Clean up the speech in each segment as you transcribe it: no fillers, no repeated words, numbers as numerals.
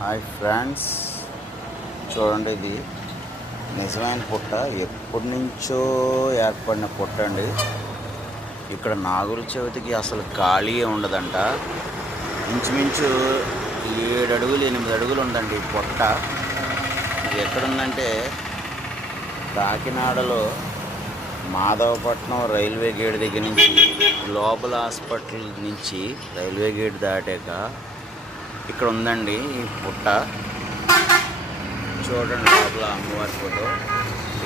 Hi friends, చూడండి, ఇది నిజమైన పుట్ట. ఎప్పటి నుంచో ఏర్పడిన పుట్ట అండి. ఇక్కడ నాగుల చవితికి అసలు ఖాళీ ఉండదంట. ఇంచుమించు 7 అడుగులు 8 అడుగులు ఉందండి ఈ పుట్ట. ఇది ఎక్కడుందంటే కాకినాడలో మాధవపట్నం రైల్వే గేట్ దగ్గర నుంచి గ్లోబల్ హాస్పిటల్ నుంచి రైల్వే గేట్ దాటాక ఇక్కడ ఉందండి ఈ పుట్ట. చూడండి లోపల అమ్మవారి ఫోటో.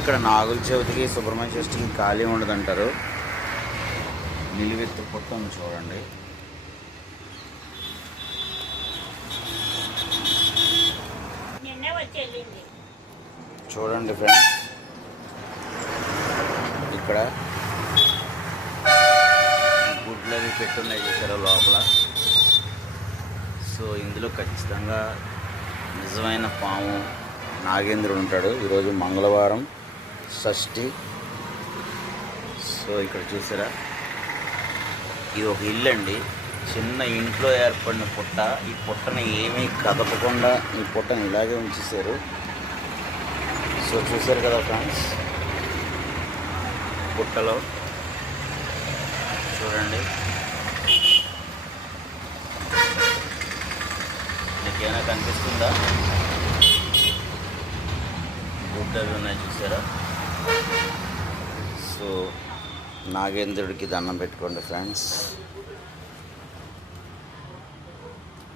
ఇక్కడ నాగుల చవితికి సుబ్రహ్మణ్య షష్ఠికి ఖాళీ ఉండదంటారు. నిలువెత్తు పుట్ట ఉంది చూడండి. చూడండి ఫ్రెండ్స్, ఇక్కడ గుడ్లు అవి పెట్టున్నాయి చూసారా లోపల. సో ఇందులో ఖచ్చితంగా నిజమైన పాము నాగేంద్రుడు ఉంటాడు. ఈరోజు మంగళవారం షష్ఠి. సో ఇక్కడ చూసారా, ఇది ఒక ఇల్లు అండి. చిన్న ఇంట్లో ఏర్పడిన పుట్ట. ఈ పుట్టని ఏమీ కదపకుండా ఈ పుట్టని ఇలాగే ఉంచేశారు. సో చూసారు కదా ఫ్రెండ్స్, పుట్టలో చూడండి మీకేమైనా కనిపిస్తుందా? గుడ్డలు ఉన్నాయి చూసారా. సో నాగేంద్రుడికి దండం పెట్టుకోండి ఫ్రెండ్స్.